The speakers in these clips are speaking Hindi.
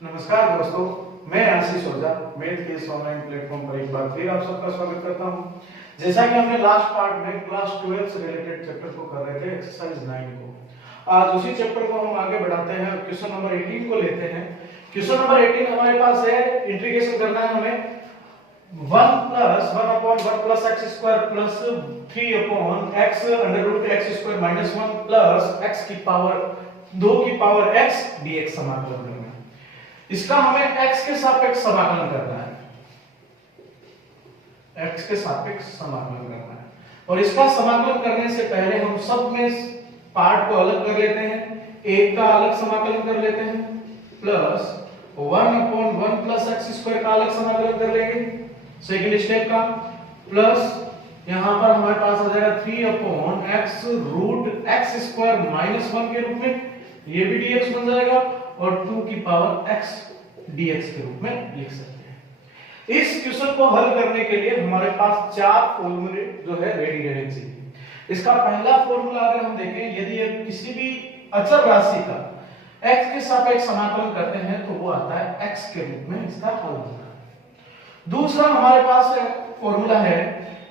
नमस्कार दोस्तों, मैं आशीष ओझा मैथ के इस ऑनलाइन प्लेटफॉर्म पर एक बार फिर आप सबका स्वागत करता हूं। जैसा कि हमने लास्ट पार्ट में क्लास 12 से रिलेटेड चैप्टर को कर रहे थे, एक्सरसाइज 9 को। आज उसी चैप्टर को हम आगे बढ़ाते हैं और क्वेश्चन नंबर 18 को लेते हैं। क्वेश्चन नंबर 18 हमारे पास है, इंटीग्रेशन करना है हमें 1 plus 1 upon 1 plus x square plus 3 upon x under root x square minus 1 plus x की पावर 2 की पावर x dx समाकलन करना है। इसका हमें x के सापेक्ष समाकलन करना है, x के सापेक्ष समाकलन करना है। और इसका समाकलन करने से पहले हम सब में पार्ट को अलग कर लेते हैं। एक का अलग समाकलन कर लेते हैं, plus 1 upon 1 plus x square का अलग समाकलन कर लेंगे सेकंड स्टेप का, प्लस यहां पर हमारे पास आ जाएगा 3 upon x root x square minus 1 के रूप में, ये भी dx बन जाएगा, और 2 की पावर x dx के रूप में लिख सकते हैं। इस क्वेश्चन को हल करने के लिए हमारे पास चार फॉर्मूले जो है रेडी रहने चाहिए। इसका पहला फॉर्मूला अगर हम देखें, यदि किसी भी अचर राशि का x के सापेक्ष समाकलन करते हैं तो वो आता है x के रूप में, इसका हल होता है। दूसरा हमारे पास फॉर्मूला है,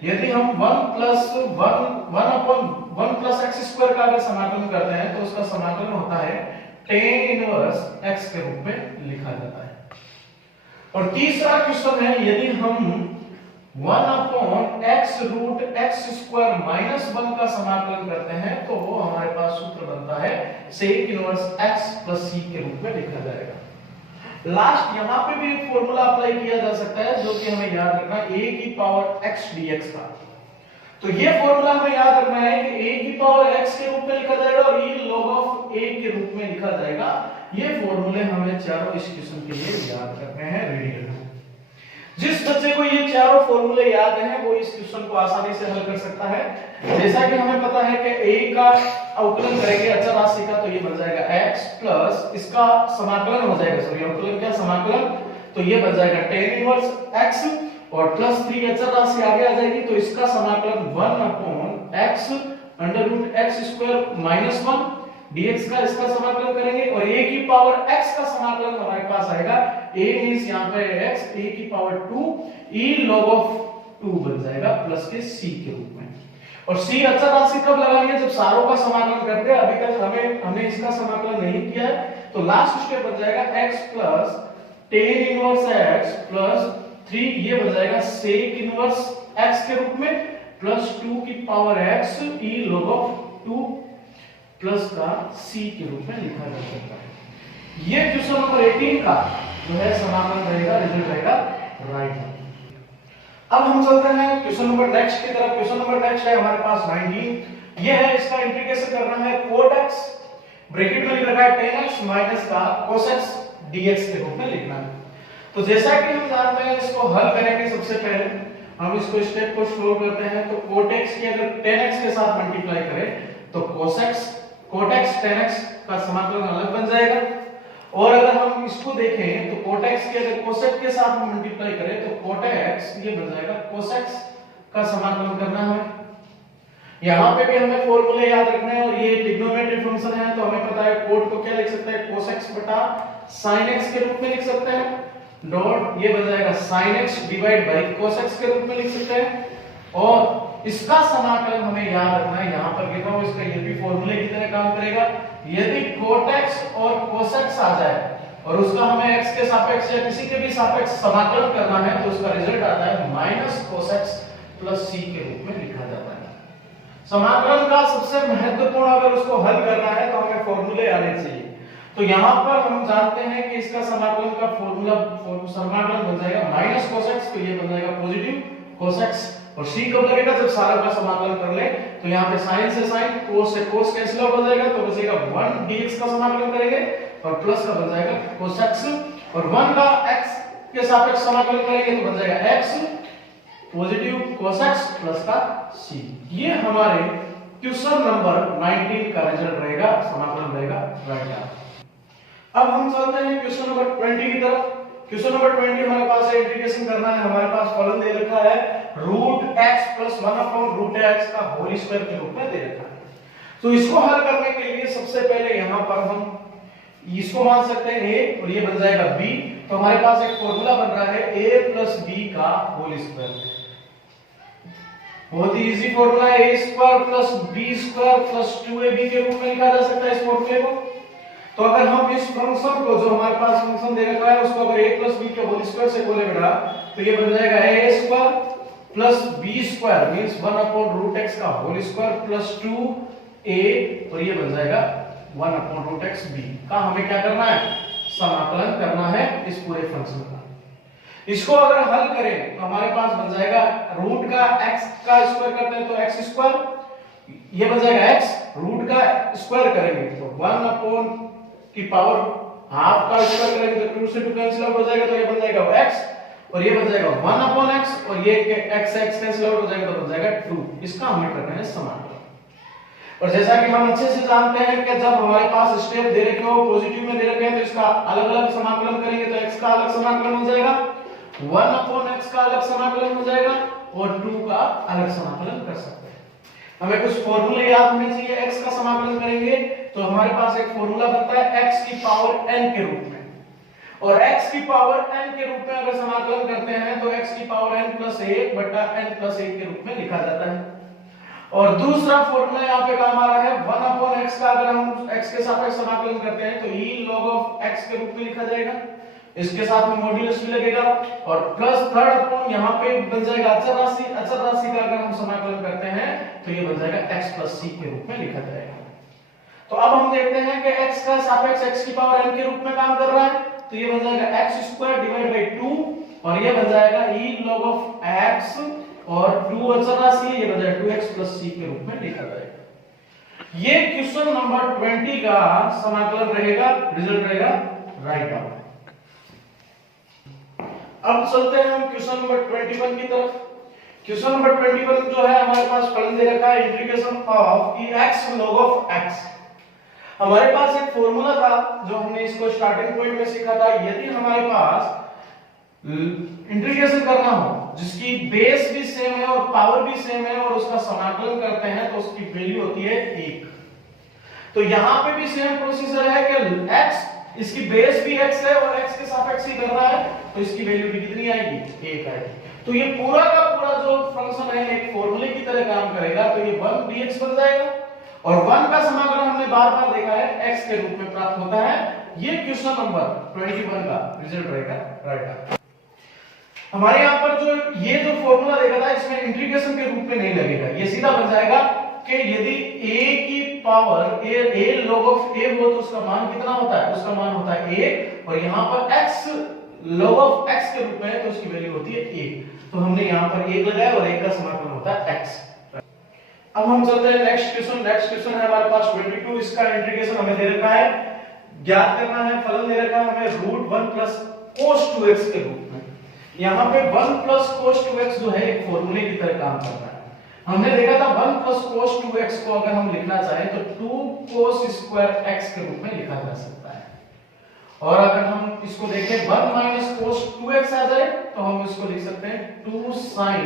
यदि हम 1 plus 1 upon 1 plus x square का अगर समाकलन करते हैं तो उसका समाकलन होता है tan इनवर्स x के रूप में लिखा जाता है। और तीसरा क्वेश्चन है, यदि हम 1 upon x root x square minus 1 का समाकलन करते हैं तो वो हमारे पास सूत्र बनता है sec inverse x plus c के रूप में लिखा जाएगा। लास्ट यहां पे भी एक फॉर्मूला अप्लाई किया जा सकता है जो कि हमें याद रखना है, a की पावर x dx का। तो ये फॉर्मूला हमें याद रखना है कि a की पावर x के रूप में लिखा जाएगा और e log ऑफ a के रूप में लिखा जाएगा। ये फॉर्मूले हमें चारों इस क्वेश्चन के लिए याद रखने हैं, रेडी रखना है। जिस बच्चे को ये चारों फॉर्मूले याद हैं वो इस क्वेश्चन को आसानी से हल कर सकता है। जैसा कि हमें पता है कि a का अवकलन करेंगे अचर राशि का, तो ये बन जाएगा x प्लस इसका समाकलन हो जाएगा, सॉरी अवकलन क्या समाकलन, तो ये बन जाएगा tan इनवर्स x और प्लस 3 अचर राशि आगे आ जाएगी तो इसका समाकलन 1 upon x under root x square minus 1 dx का इसका समाकलन करेंगे और a की पावर x का समाकलन हमारे पास आएगा, a मींस यहां पे x, a की पावर 2 e log ऑफ 2 बन जाएगा प्लस के c के रूप में। और c अचर राशि कब लगानी है, जब सारों का समाकलन करते हैं। अभी तक हमने इसका समाकलन नहीं किया है, तो लास्ट स्टेप बन जाएगा x plus tan inverse x plus 3, ये बन जाएगा sec इनवर्स x के रूप में प्लस 2 की power x e log of 2 plus का c के रूप में लिखा जा सकता है। ये क्वेश्चन नंबर 18 का जो है समाकलन रहेगा, रिजल्ट रहेगा राइट। अब हम चलते हैं क्वेश्चन नंबर नेक्स्ट की तरफ। क्वेश्चन नंबर नेक्स्ट है हमारे पास 19। ये है, इसका इंटीग्रेशन करना है cot x, ब्रैकेट में लिख रखा है tan x माइनस का cos x dx के रूप में लिखना है। तो जैसा कि हम जानते हैं, इसको हल करेंगे सबसे पहले हम इसको स्टेप को सोल्व करते हैं। तो cot x की अगर tan x के साथ मल्टीप्लाई करें तो cos x tan x का समाकलन अलग बन जाएगा। और अगर हम इसको देखें तो cot x की अगर cos x के साथ मल्टीप्लाई करें तो cot x ये बन जाएगा cos x का समाकलन करना है। यहां पे भी हमें फॉर्मूले याद रखने हैं और ये ट्रिग्नोमेट्री फंक्शन है तो हमें पता है cot को क्या लिख सकते हैं, cos x बटा sin x के रूप में लिख सकते हैं, डॉट ये बन जाएगा sin x divide by cos x के रूप में लिख सकते हैं। और इसका समाकलन हमें याद रखना है, यहां पर लिखा हूं, इसका ये भी फॉर्मूले की तरह काम करेगा। यदि cot x और cos x आ जाए और उसका हमें x के सापेक्ष या किसी के भी सापेक्ष समाकलन करना है तो उसका रिजल्ट आता है minus cos x plus c के रूप में लिखा जाता है। समाकलन का सबसे महत्वपूर्ण अगर उसको हल करना है तो हमें फॉर्मूले आने चाहिए। तो यहां पर हम जानते हैं कि इसका समाकलन का समाकलन बन जाएगा माइनस cos x, तो ये बन जाएगा पॉजिटिव cos x, और c कब लगेगा, जब सारा का समाकलन कर ले। तो यहाँ पे sin से sin, cos से cos कैंसिल आउट हो जाएगा तो बचेगा 1 dx का समाकलन करेंगे और प्लस का बन जाएगा cos x, और 1 का x के सापेक्ष समाकलन करेंगे तो बन जाएगा x positive cos x plus का c। ये हमारे क्वेश्चन नंबर 19 का रिजल्ट रहेगा, समाकलन रहेगा राइट। अब हम चलते हैं क्वेश्चन नंबर 20 की तरफ। क्वेश्चन नंबर 20 हमारे पास है, इंटीग्रेशन करना है। हमारे पास फलन दे रखा है root x plus 1 upon root x का होल स्क्वायर के रूप में दे रखा है। तो इसको हल करने के लिए सबसे पहले यहां पर हम इसको मान सकते हैं a और ये बन जाएगा b। तो हमारे पास एक फॉर्मूला बन रहा है a प्लस b का होल स्क्वायर। बहुत ही इजी फॉर्मूला है, a square plus b square plus 2ab के रूप में लिखा जा सकता है इस फॉर्मूले को। तो अगर हम इस फंक्शन को जो हमारे पास फंक्शन दे रखा है उसको अगर a प्लस b के होल स्क्वायर से बोले बेटा तो ये बन जाएगा a square plus b square means 1 upon root x का होल स्क्वायर प्लस 2a और ये बन जाएगा 1 अपॉन रूट x b का हमें क्या करना है, समाकलन करना है इस पूरे फंक्शन का। इसको अगर हल करें तो हमारे पास बन जाएगा रूट का x का स्क्वायर करते हैं तो x स्क्वायर, ये बन जाएगा x रूट का स्क्वायर करेंगे तो 1 अपॉन की पावर हाफ का स्क्वायर करेंगे तो 2 से 2 कैंसिल आउट हो जाएगा तो ये बन जाएगा x और ये बन जाएगा 1 अपॉन x और ये x कैंसिल आउट हो जाएगा तो बन जाएगा 2। इसका हमें करना है समाकलन। और जैसा कि हम अच्छे से जानते हैं कि जब हमारे पास स्टेप दे रखे हो पॉजिटिव में दे रखे हैं तो इसका अलग-अलग समाकलन करेंगे तो x का अलग समाकलन हो जाएगा, 1 अपॉन x का अलग समाकलन हो जाएगा और 2 का अलग समाकलन कर सकते हैं। हमें कुछ फॉर्मूले याद होने चाहिए। x का समाकलन करेंगे तो हमारे पास एक फॉर्मूला बनता है x की पावर n के रूप में, और x की पावर n के रूप में अगर समाकलन करते हैं तो x की पावर n प्लस 1 बटा n प्लस 1 के रूप में लिखा जाता है। और दूसरा फॉर्मूला यहाँ पे काम आ रहा है 1 अपॉन x का अगर हम x के सापेक्ष समाकलन करते हैं तो e log ऑफ x के रूप में लिखा जाएगा, इसके साथ में मॉड्यूलस भी लगेगा और प्लस थर्ड अपॉन यहाँ पे बन जाएगा अचर राशि का अगर हम समाकलन करते हैं तो ये बन जाएगा x प्लस c के रूप में लिखा जाएगा। तो अब हम देखते हैं कि x का सापेक्ष x की पावर n के रूप में काम कर रहा है तो ये बन जाएगा x स्क्वायर डिवाइड बाय 2 और ये बन जाएगा e log ऑफ x और 2 अचर राशि है, ये बन जाएगा 2x प्लस c के रूप में लिखा जाएगा। ये क्वेश्चन नंबर 20 का समाकलन रहेगा, रिजल्ट रहेगा राइट आउट। अब चलते हैं हम क्वेश्चन नंबर 21 की तरफ। क्वेश्चन नंबर 21 जो है हमारे पास फलन दे रखा है integration of x log of x। हमारे पास एक फॉर्मूला था जो हमने इसको स्टार्टिंग पॉइंट में सीखा था, यदि हमारे पास इंटीग्रेशन करना हो जिसकी बेस भी सेम है और पावर भी सेम है और उसका समाकलन करते हैं तो उसकी वैल्यू होती है 1। तो यहां पे भी सेम प्रोसीजर है कि x इसकी बेस भी x है और x के सापेक्ष ही कर रहा है तो इसकी वैल्यू भी कितनी आएगी, 1 आएगी। तो ये पूरा का पूरा जो फंक्शन है एक फॉर्मूले की तरह काम करेगा तो ये 1 dx बन जाएगा और 1 का समाकलन हमने बार-बार देखा है x के रूप में प्राप्त होता है। ये क्वेश्चन नंबर 21 का रिजल्ट रहेगा राइट। हमारे यहाँ पर जो ये जो फॉर्मूला देखा था इसमें इंटीग्रेशन के रूप में नहीं लगेगा, ये सीधा बन जाएगा कि यदि a की power a log of a हो तो उसका मान कितना होता है, उसका मान होता है 1 और यहाँ पर x log ऑफ x के रूप में है तो उसकी वैल्यू होती है 1। तो हमने यहाँ पर 1 लगाया और 1 का समाकलन होता है x। अब हम चलते हैं नेक्स्ट क्वेश्चन है हमारे पास 22। इसका इंटीग्रेशन हमें दे रखा है, ज्ञात करना है, फलन दे रखा है हमें √1 प्लस cos 2x के रूप में। यहाँ पे 1 प्लस cos 2x जो है एक फॉर्मूले की तरह काम कर रहा है। हमने देखा था 1 प्लस cos 2x को अगर हम लिखना चाहें तो 2 cos स्क्वायर x के रूप में लिखा जा सकता है और अगर हम इसको देखें 1 माइनस cos 2x आ जाए तो हम इसको लिख सकते हैं 2 sin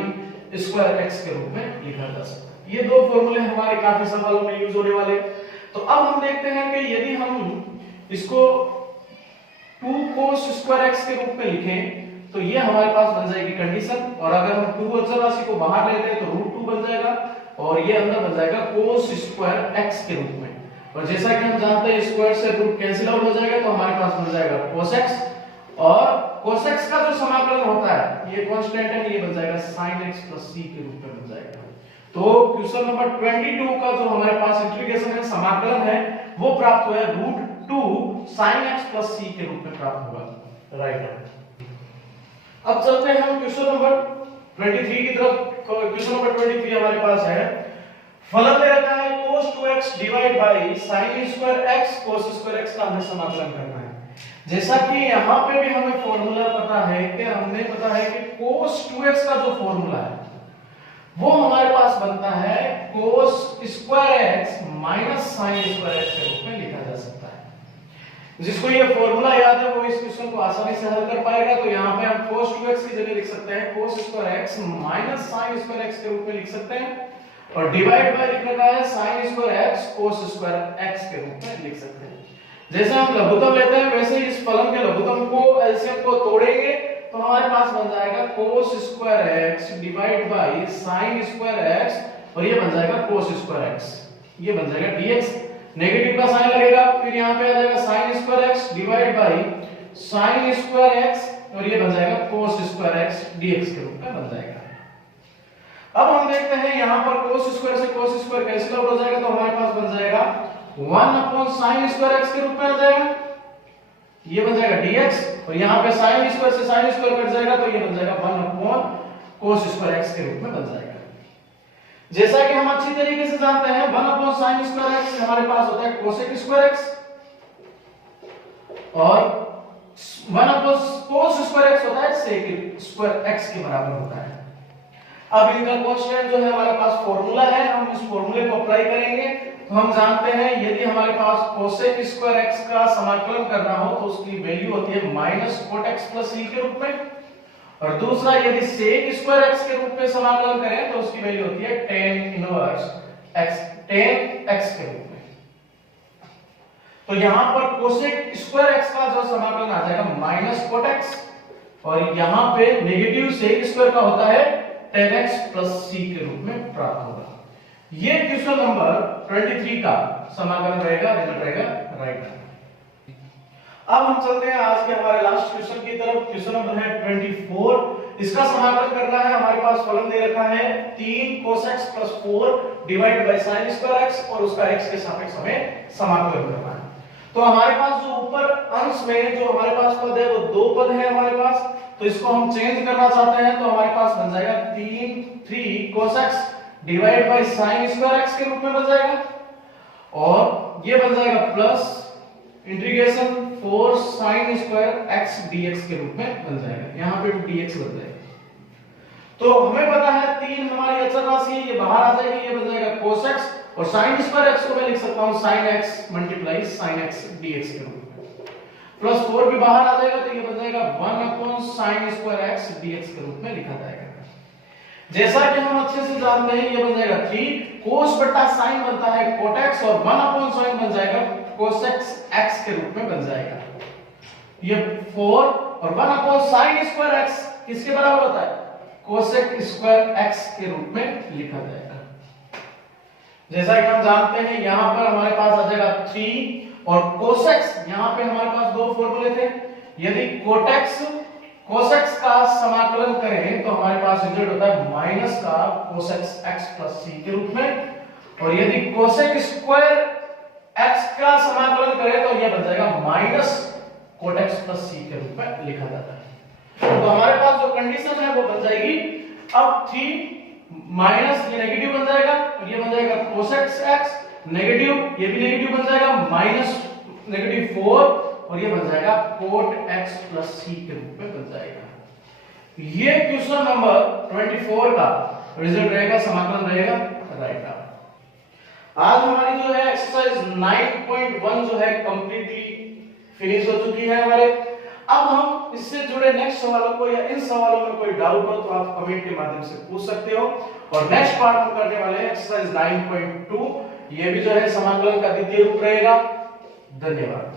स्क्वायर x के रूप में लिखा जा सकता है। ये दो फॉर्मूले हमारे काफी सवालों में यूज होने वाले। तो अब हम देखते हैं कि यदि हम इसको 2 cos स्क्वायर x के रूप में लिखें तो ये हमारे पास बन जाएगी कंडीशन और अगर हम 2 अचर राशि को बाहर लेते हैं तो √2 बन जाएगा और ये अंदर बन जाएगा cos स्क्वायर x के रूप में। और जैसा कि हम जानते हैं स्क्वायर से रूट कैंसिल आउट हो जाएगा तो हमारे पास बन जाएगा cos x और cos x का जो समाकलन होता है ये कांस्टेंट है, ये बन जाएगा sin x c के रूप में बन जाएगा। तो क्वेश्चन नंबर 22 का जो हमारे पास इंटीग्रेशन है, समाकलन है, वो प्राप्त हुआ है √2 sin x c के रूप में प्राप्त हुआ राइट। अब चलते हैं हम क्वेश्चन नंबर 23 की तरफ। क्वेश्चन नंबर 23 हमारे पास है, फलन दे रखा है cos 2x divide by sin square x cos square x का हमें समाकलन करना है। जैसा कि यहाँ पे भी हमें फॉर्मूला पता है कि हमने पता है कि cos 2x का जो फॉर्मूला है वो हमारे पास बनता है cos square x minus sin square x के रूप में लिखा जा सकता है। जिसको ये फॉर्मूला याद है वो इस क्वेश्चन को आसानी से हल कर पाएगा। तो यहाँ पे हम cos 2x की जगह लिख सकते हैं cos square x minus sin square x के रूप में लिख सकते हैं और डिवाइड बाय लिख रखा है sin square x cos square x के रूप में लिख सकते हैं। जैसे हम लघुत्तम लेते हैं वैसे ही इस फलन के लघुत्तम को एलसीएम को तोड़ेंगे तो हमारे पास बन जाएगा cos square x divide by sin square x और ये बन जाएगा cos स्क्वायर x, ये बन जाएगा dx, नेगेटिव का साइन लगेगा फिर यहाँ पे आ जाएगा sin square x divide by sin square x और ये बन जाएगा cos स्क्वायर x dx के रूप में बन जाएगा। अब हम देखते हैं यहाँ पर cos स्क्वायर से cos स्क्वायर कैंसिल आउट हो जाएगा तो हमारे पास बन जाएगा 1 अपॉन sin स्क्वायर x के रूप में आ जाएगा, ये बन जाएगा dx और यहाँ पे sin स्क्वायर से sin स्क्वायर कट जाएगा तो ये बन जाएगा 1 अपॉन cos स्क्वायर x के रूप में बन जाएगा। जैसा कि हम अच्छी तरीके से जानते हैं 1 अपॉन sin स्क्वायर x हमारे पास होता है cosec स्क्वायर x और 1 अपॉन cos स्क्वायर x होता है sec स्क्वायर x के बराबर होता है। अब इनका कोएफिशिएंट जो है हमारे पास फॉर्मूला है, हम इस फॉर्मूले को अप्लाई करेंगे तो हम जानते हैं यदि हमारे पास cosec स्क्वायर x का समाकलन करना हो तो उसकी वैल्यू होती है minus cot x plus e के रूप में, और दूसरा यदि sec स्क्वायर x के रूप में समाकलन करें तो उसकी वैल्यू होती है tan इनवर्स x के रूप में। तो यहां पर cosec स्क्वायर x का जो समाकलन आ जाएगा माइनस cot x और यहां पे नेगेटिव sec स्क्वायर का होता है tan x प्लस c के रूप में प्राप्त होगा। ये क्वेश्चन नंबर 23 का समाकलन रहेगा, रिजल्ट रहेगा राइट। अब हम चलते हैं आज के हमारे लास्ट क्वेश्चन की तरफ। क्वेश्चन नंबर है 24, इसका समाकलन करना है। हमारे पास फलन दे रखा है 3 cos x plus 4 divide by sin square x और उसका x के सापेक्ष हमें समाकलन करना है। तो हमारे पास जो ऊपर अंश में जो हमारे पास पद है वो दो पद है हमारे पास, तो इसको हम चेंज करना चाहते हैं तो हमारे पास बन जाएगा 3 cos x divide by sin square x के रूप में बन जाएगा और ये बन जाएगा plus integration 4 sin square x dx के रूप में बन जाएगा, यहां पे dx बन जाएगा। तो हमें पता है 3 हमारी अचर राशि है, ये बाहर आ जाएगी, ये बन जाएगा cos x और sin स्क्वायर x को मैं लिख सकता हूं sin x multiply sin x dx के रूप में, प्लस 4 भी बाहर आ जाएगा तो ये बन जाएगा 1 upon sin square x dx के रूप में लिखा जाएगा। जैसा कि हम अच्छे से जानते हैं ये बन जाएगा 3 cos बटा sin बनता है cot x और 1 अपॉन sin बन जाएगा cosec x के रूप में बन जाएगा। ये 4 और 1 अपॉन sin स्क्वायर x किसके बराबर होता है cosec स्क्वायर x के रूप में लिखा जाएगा। जैसा कि हम जानते हैं यहां पर हमारे पास आ जाएगा 3 और cosec, यहां पे हमारे पास दो फॉर्मूले थे, यदि cot x cosec का समाकलन करें तो हमारे पास रिजल्ट होता है माइनस का cosec x प्लस c के रूप में, और यदि cosec स्क्वायर x का समाकलन करें तो यह बन जाएगा minus cot x plus c के रूप में लिखा जाता है। तो हमारे पास जो कंडीशन है वो बन जाएगी अब 3 माइनस ये नेगेटिव बन जाएगा और ये बन जाएगा cosec x नेगेटिव, ये भी नेगेटिव बन जाएगा माइनस नेगेटिव 4 और ये बन जाएगा cot x प्लस c के रूप में बन जाएगा। ये क्वेश्चन नंबर 24 का रिजल्ट रहेगा, समाकलन रहेगा राइट। आज हमारी जो है एक्सरसाइज 9.1 जो है कंप्लीटली फिनिश हो चुकी है हमारे। अब हम इससे जुड़े नेक्स्ट सवालों को या इन सवालों में कोई डाउट हो तो आप कमेंट के माध्यम से पूछ सकते हो, और नेक्स्ट पार्ट हम करने वाले हैं एक्सरसाइज 9.2, ये भी जो है समाकलन का द्वितीय रूप रहेगा। धन्यवाद।